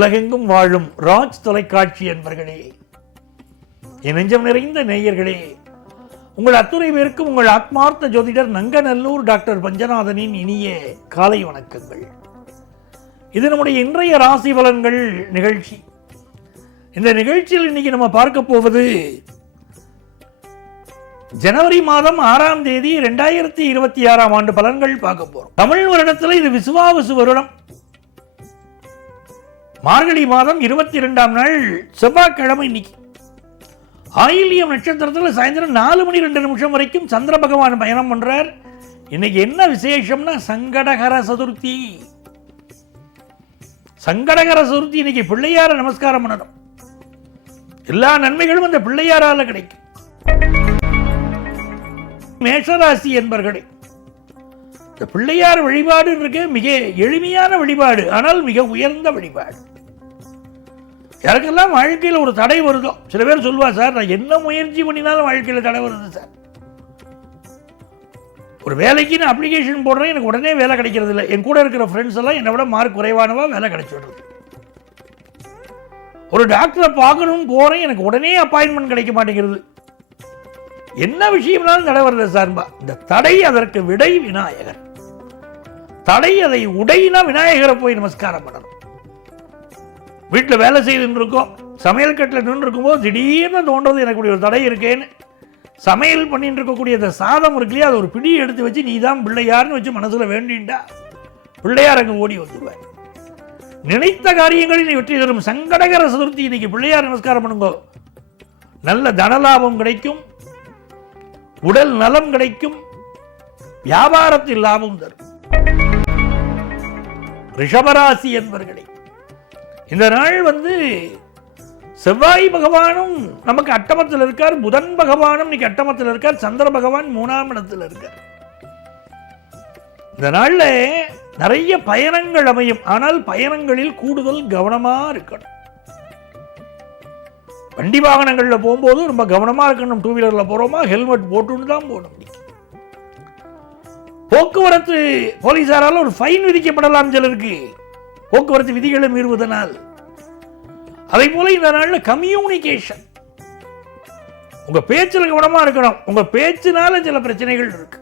உலகெங்கும் வாழும் ராஜ் தொலைக்காட்சி என்பர்களே, என் நெஞ்சம் நிறைந்த நேயர்களே, உங்கள் அத்துணை பேருக்கும் உங்கள் ஆத்மார்த்த ஜோதிடர் நங்கநல்லூர் டாக்டர் பஞ்சநாதனின் இனிய காலை வணக்கங்கள். இது நம்முடைய இன்றைய ராசி பலன்கள் நிகழ்ச்சி. இந்த நிகழ்ச்சியில் இன்னைக்கு நம்ம பார்க்க போவது ஜனவரி மாதம் 6ஆம் தேதி 2026ஆம் ஆண்டு பலன்கள் பார்க்க போறோம். தமிழ் வருடத்தில் இது விசுவாவசு வருடம். மார்கழி மாதம் 22ஆம் நாள் செவ்வாய்க்கிழமை. இன்னைக்கு ஆயில்யம் நட்சத்திரத்தில் சாயந்தரம் 4:02 வரைக்கும் சந்திர பகவான் பயணம் பண்றார். இன்னைக்கு என்ன விசேஷம்னா சங்கடகர சதுர்த்தி. சங்கடகர சதுர்த்தி இன்னைக்கு பிள்ளையார நமஸ்காரம் பண்ணணும். எல்லா நன்மைகளும் அந்த பிள்ளையாரால கிடைக்கும். மேஷராசி என்பர்களே, இந்த பிள்ளையார் வழிபாடு இருக்கு மிக எளிமையான வழிபாடு, ஆனால் மிக உயர்ந்த வழிபாடு. யாருக்கெல்லாம் வாழ்க்கையில் ஒரு தடை வருதோ, சில பேர் சொல்லுவா, சார் நான் என்ன முயற்சி பண்ணினாலும் வாழ்க்கையில் தடை வருது சார். ஒரு வேலைக்கு நான் அப்ளிகேஷன் போடுறேன், எனக்கு உடனே வேலை கிடைக்கிறது இல்லை. என் கூட இருக்கிற ஃப்ரெண்ட்ஸ் எல்லாம் என்னை விட மார்க் குறைவானவா வேலை கிடைச்சிடுறது. ஒரு டாக்டரை பார்க்கணும் போறேன், எனக்கு உடனே அப்பாயின்மெண்ட் கிடைக்க மாட்டேங்கிறது. என்ன விஷயம்னாலும் தடை வருது சார்பா. இந்த தடை அதற்கு விடை விநாயகர். தடை அதை உடையினா விநாயகரை போய் நமஸ்காரம் பண்ணணும். வீட்டில் வேலை செய்துன்னு இருக்கோம், சமையல் கட்டில் நின்று இருக்கும்போது திடீர்னு தோன்றது எனக்கு ஒரு தடை இருக்கேன்னு. சமையல் பண்ணிட்டு இருக்கக்கூடிய அந்த சாதம் இருக்குல்லையா, அதை ஒரு பிடி எடுத்து வச்சு நீ தான் பிள்ளையார்னு வச்சு மனசுல வேண்டிண்டா பிள்ளையார் அங்கே ஓடி வந்துடுவார். நினைத்த காரியங்களில் வெற்றி தரும் சங்கடகர சதுர்த்தி. இன்னைக்கு பிள்ளையார் நமஸ்காரம் பண்ணுங்க. நல்ல தனலாபம் கிடைக்கும், உடல் நலம் கிடைக்கும், வியாபாரத்தில் லாபம் தரும். ரிஷபராசி என்பர்களே, இந்த நாள் செவ்வாய் பகவானும் நமக்கு அட்டமத்தில் இருக்கார், புதன் பகவானும் இன்னைக்கு அட்டமத்தில் இருக்கார், சந்திர பகவான் 3ஆம் இடத்தில் இருக்கார். இந்த நாள்ல நிறைய பயணங்கள் அமையும், ஆனால் பயணங்களில் கூடுதல் கவனமா இருக்கணும். வண்டி வாகனங்கள்ல போகும்போது ரொம்ப கவனமா இருக்கணும். 2 வீலர்ல போறோமா ஹெல்மெட் போட்டுன்னு தான் போகணும். போக்குவரத்து போலீசாரால் ஒரு ஃபைன் விதிக்கப்படலாம் சிலருக்கு, போக்குவரத்து விதிகளை மீறுவதனால். அதே போல இந்த நாள்ல கம்யூனிகேஷன், உங்க பேச்சுல கவனமா இருக்கணும். உங்க பேச்சினால சில பிரச்சனைகள் இருக்கு.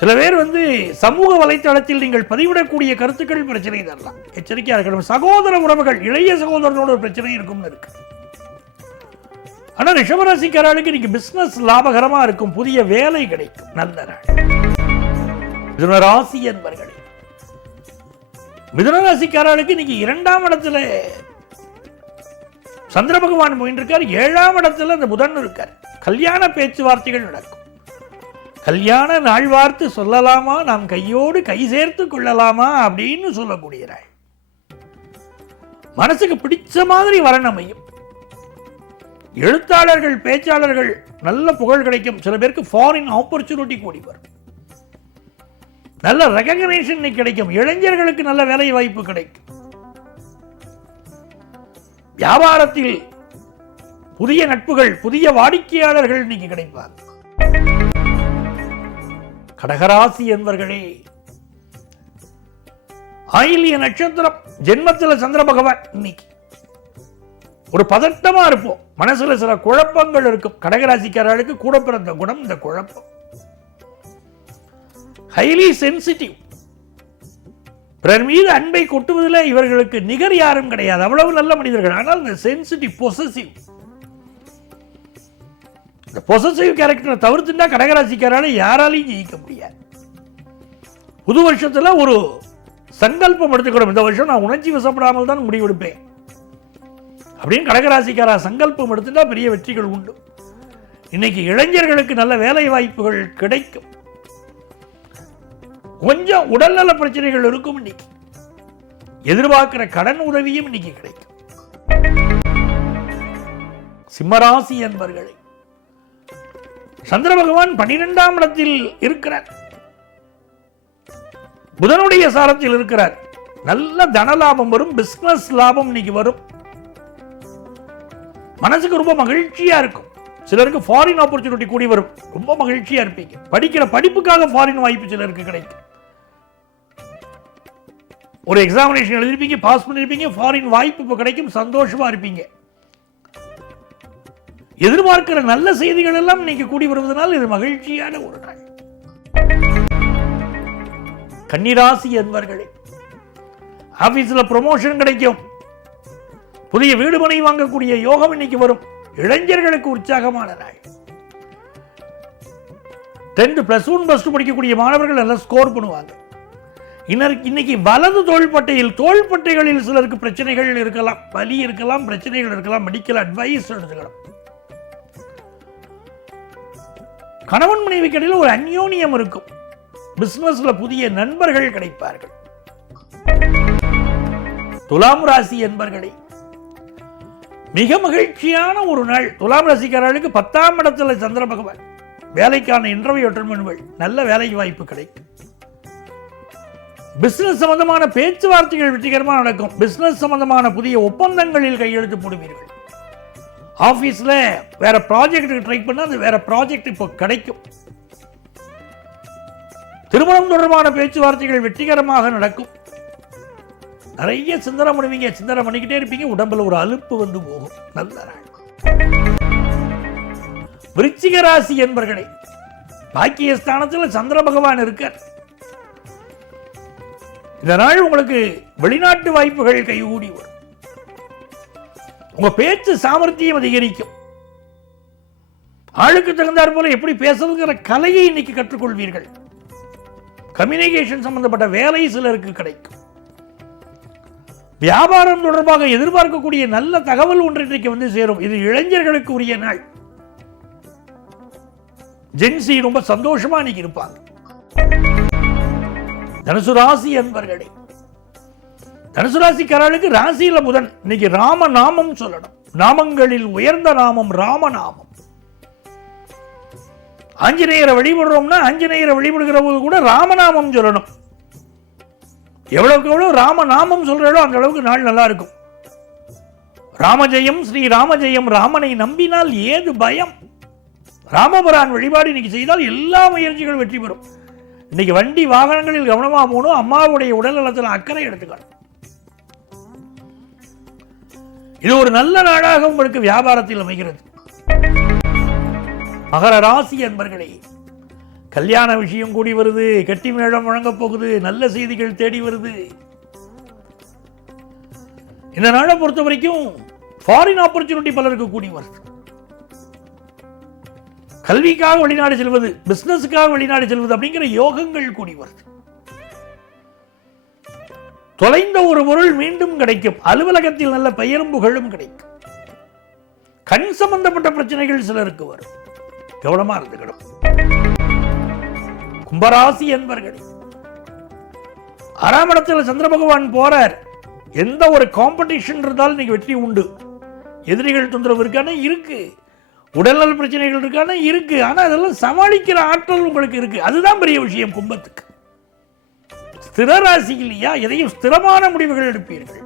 சில பேர் சமூக வலைத்தளத்தில் நீங்கள் பதிவிடக்கூடிய கருத்துக்கள் பிரச்சனை தரலாம், எச்சரிக்கையா இருக்கணும். சகோதர உறவுகள், இளைய சகோதரனோட ஒரு பிரச்சனை இருக்கும் இருக்கு. ஆனா ரிஷபராசிக்காரர்களுக்கு இன்னைக்கு பிசினஸ் லாபகரமா இருக்கும், புதிய வேலை கிடைக்கும், நல்ல நாள். மிதுனராசி என்பர்களே, மிதுனராசிக்காரர்களுக்கு இன்னைக்கு 2ஆம் இடத்துல சந்திர பகவான் போயிட்டு இருக்கார், 7ஆம் இடத்துல அந்த புதன் இருக்கார். கல்யாண பேச்சுவார்த்தைகள் நடக்கும். கல்யாண நாள் வார்த்து சொல்லலாமா, நாம் கையோடு கை சேர்த்து கொள்ளலாமா அப்படின்னு சொல்லக்கூடிய நாள். மனசுக்கு பிடிச்ச மாதிரி வரணும். எழுத்தாளர்கள், பேச்சாளர்கள் நல்ல புகழ் கிடைக்கும். சில பேருக்கு ஃபாரின் ஆப்பர்ச்சுனிட்டி கூடி வரும். நல்ல ரெகக்னேஷன் கிடைக்கும். இளைஞர்களுக்கு நல்ல வேலை வாய்ப்பு கிடைக்கும். வியாபாரத்தில் புதிய நட்புகள், புதிய வாடிக்கையாளர்கள் இன்னைக்கு கிடைப்பார். கடகராசி என்பர்களே, ஆயில்ய நட்சத்திரம், ஜென்மத்தில் சந்திர பகவான். இன்னைக்கு ஒரு பதட்டமா இருப்போம், மனசுல சில குழப்பங்கள் இருக்கும். கடகராசிக்காரர்களுக்கு கூட பிறந்த குணம் இந்த குழப்பம். ஹைலி சென்சிட்டிவ், பிறர் மீது அன்பை கொட்டுவதில் இவர்களுக்கு நிகர் யாரும் கிடையாது. அவ்வளவு நல்ல மனிதர்கள். ஆனால் இந்த சென்சிட்டிவ், பொசசிவ், இந்த பொசசிவ் கேரக்டரை தவிர்த்துட்டா கடகராசிக்காரால யாராலையும் ஜெயிக்க முடியாது. புது வருஷத்துல ஒரு சங்கல்பம் எடுத்துக்கணும். இந்த வருஷம் நான் உணர்ச்சி வசப்படாமல் தான் முடிவெடுப்பேன் அப்படின்னு கடகராசிக்காரா சங்கல்பம் எடுத்துட்டா பெரிய வெற்றிகள் உண்டு. இன்னைக்கு இளைஞர்களுக்கு நல்ல வேலை வாய்ப்புகள் கிடைக்கும். கொஞ்சம் உடல்நல பிரச்சனைகள் இருக்கும். இன்னைக்கு எதிர்பார்க்கிற கடன் உதவியும் இன்னைக்கு கிடைக்கும். சிம்மராசி என்பர்களே, சந்திர பகவான் 12ஆம் இடத்தில் இருக்கிறார், புதனுடைய சாரத்தில் இருக்கிறார். நல்ல தனலாபம் வரும், பிசினஸ் லாபம் இன்னைக்கு வரும். மனசுக்கு ரொம்ப மகிழ்ச்சியா இருக்கும். சிலருக்கு ஃபாரின் ஆப்பர்ச்சுனிட்டி கூடி வரும், ரொம்ப மகிழ்ச்சியா இருப்பீங்க. படிக்கிற படிப்புக்காக ஃபாரின் வாய்ப்பு சிலருக்கு கிடைக்கும். ஒரு எக்ஸாமினேஷன் எழுதிருப்பீங்க, பாஸ் பண்ணிருப்பீங்க, ஃபாரின் வாய்ப்பு இப்போ கிடைக்கும், சந்தோஷமா இருப்பீங்க. எதிர்பார்க்கிற நல்ல செய்திகள் எல்லாம் இன்னைக்கு கூடி வருவதனால் இது மகிழ்ச்சியான ஒரு நாள். கன்னிராசி என்பர்களே, ஆபீஸ்ல ப்ரமோஷன் கிடைக்கும், புதிய வீடு மனை வாங்கக்கூடிய யோகம் இன்னைக்கு வரும். இளைஞர்களுக்கு உற்சாகமான நாள். 10th +1 +2 படிக்கக்கூடிய மாணவர்கள் நல்லா ஸ்கோர் பண்ணுவாங்க. இன்னைக்கு வலது தோள்பட்டைகளில் சிலருக்கு பிரச்சனைகள் இருக்கலாம், வலி இருக்கலாம், பிரச்சனைகள் இருக்கலாம், மெடிக்கல் அட்வைஸ் எடுத்துக்கலாம். கணவன் மனைவி இடையில் ஒரு அந்யோன்யம் இருக்கும். பிசினஸ்ல புதிய நண்பர்கள் கிடைப்பார்கள். துலாம் ராசி என்பர்களே, மிக மகிழ்ச்சியான ஒரு நாள். துலாம் ராசிக்காரர்களுக்கு 10ஆம் இடத்துல சந்திர பகவான். வேலைக்கான இன்டர்வியூ அட்டெண்ட் பண்ணுங்கள், நல்ல வேலை வாய்ப்பு கிடைக்கும். பிசினஸ் சம்பந்தமான பேச்சுவார்த்தைகள் வெற்றிகரமாக நடக்கும். பிசினஸ் சம்பந்தமான புதிய ஒப்பந்தங்களில் கையெழுத்து போடுவீர்கள். ஆபீஸ்ல வேற ப்ராஜெக்ட் ட்ரை பண்ணா அது வேற ப்ராஜெக்ட் இப்போ கிடைக்கும். திருமணம் தொடர்பான பேச்சுவார்த்தைகள் வெற்றிகரமாக நடக்கும். நிறைய சிந்தனை பண்ணுவீங்க, சிந்தனை பண்ணிக்கிட்டே இருப்பீங்க, உடம்புல ஒரு அலுப்பு வந்து போகும். நல்ல நாள். விருச்சிக ராசி என்பர்களே, பாக்கியஸ்தானத்தில் சந்திர பகவான் இருக்கார். இந்த நாள் உங்களுக்கு வெளிநாட்டு வாய்ப்புகள் கைகூடி வரும். உங்க பேச்சு சாமர்த்தியம் அதிகரிக்கும். ஆளுக்கு தகுந்தாற் போல எப்படி பேசுறதுங்கிற கலையை இன்னைக்கு கற்றுக்கொள்வீர்கள். கம்யூனிகேஷன் சம்பந்தப்பட்ட வேலை சிலருக்கு கிடைக்கும். வியாபாரம் தொடர்பாக எதிர்பார்க்கக்கூடிய நல்ல தகவல் ஒன்று இன்றைக்கு வந்து சேரும். இது இளைஞர்களுக்கு உரிய நாள். ஜென்சி ரொம்ப சந்தோஷமா இன்னைக்கு இருப்பாங்க. தனுசு ராசி என்பர்களே, தனுசு ராசிக்காரர்களுக்கு ராசியில புதன். இன்னைக்கு ராம நாமம் சொல்லணும். நாமங்களில் உயர்ந்த நாமம் ராமநாமம். ஆஞ்சநேயரை வழிபடுறோம்னா ஆஞ்சநேயரை வழிபடுகிற போது கூட ராமநாமம் சொல்லணும். எவ்வளவுக்கு எவ்வளவு ராமநாமம் சொல்றோ அந்த அளவுக்கு நாள் நல்லா இருக்கும். ராமஜெயம் ஸ்ரீ ராமஜெயம், ராமனை நம்பினால் ஏது பயம். ராமபுரான் வழிபாடு இன்னைக்கு செய்தால் எல்லா முயற்சிகளும் வெற்றி பெறும். இன்னைக்கு வண்டி வாகனங்களில் கவனமாக போகணும். அம்மாவுடைய உடல் நலத்தில் அக்கறை எடுத்துக்கணும். இது ஒரு நல்ல நாளாக உங்களுக்கு வியாபாரத்தில் அமைகிறது. மகர ராசி என்பர்களே, கல்யாண விஷயம் கூடி வருது, கட்டி மேளம் வழங்க போகுது, நல்ல செய்திகள் தேடி வருது. இந்த நாளை பொறுத்த வரைக்கும் ஃபாரின் ஆப்பர்ச்சுனிட்டி பலருக்கு கூடி வருது. கல்விக்காக வெளிநாடு செல்வது, பிசினஸுக்காக வெளிநாடு செல்வது அப்படிங்கிற யோகங்கள் கூடி வருது. தொலைந்த ஒரு பொருள் மீண்டும் கிடைக்கும். அலுவலகத்தில் நல்ல பெயரும் புகழும் கிடைக்கும். கண் சம்பந்தப்பட்ட பிரச்சனைகள் சிலருக்கு வரும், கவனமா இருந்துக்கணும். கும்பராசி என்பர்களே, 6ஆம் இடத்துல சந்திர பகவான் போறார். எந்த ஒரு காம்படிஷன் இருந்தாலும் இன்னைக்கு வெற்றி உண்டு. எதிரிகள் தொந்தரவு இருக்கான இருக்கு, உடல்நல பிரச்சனைகள் இருக்கான இருக்கு, ஆனா அதெல்லாம் சமாளிக்கிற ஆற்றல் உங்களுக்கு இருக்கு. அதுதான் பெரிய விஷயம். கும்பத்துக்கு ஸ்திர ராசி இல்லையா, எதையும் ஸ்திரமான முடிவுகள் எடுப்பீர்கள்.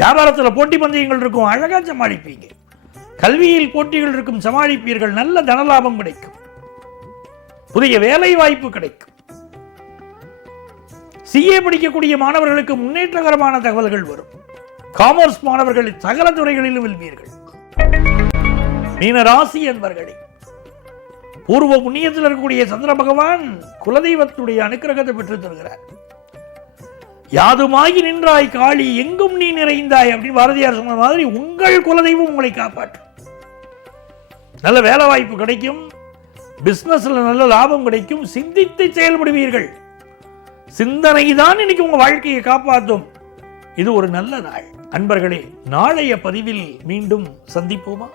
வியாபாரத்தில் போட்டி பந்தயங்கள் இருக்கும், அழகா சமாளிப்பீங்க. கல்வியில் போட்டிகள் இருக்கும், சமாளிப்பீர்கள். நல்ல தனலாபம் கிடைக்கும். புதிய வேலை வாய்ப்பு கிடைக்கும். சிஏ படிக்கக்கூடிய மாணவர்களுக்கு முன்னேற்றகரமான தகவல்கள் வரும். காமர்ஸ் மாணவர்கள் சகல துறைகளிலும் வெல்வீர்கள். மீன ராசி என்பர்களே, பூர்வ புண்ணியத்தில் இருக்கக்கூடிய சந்திர பகவான் குலதெய்வத்துடைய அனுக்கிரகத்தை பெற்று தருகிறார். யாதுமாகி நின்றாய் காளி, எங்கும் நீ நிறைந்தாய் அப்படின்னு பாரதியார் சொன்ன மாதிரி உங்கள் குலதெய்வம் உங்களை காப்பாற்றும். நல்ல வேலை வாய்ப்பு கிடைக்கும். பிசினஸ்ல நல்ல லாபம் கிடைக்கும். சிந்தித்து செயல்படுவீர்கள். சிந்தனை தான் இன்னைக்கு உங்க வாழ்க்கையை காப்பாற்றும். இது ஒரு நல்ல நாள். அன்பர்களே, நாளைய பதிவில் மீண்டும் சந்திப்போமா?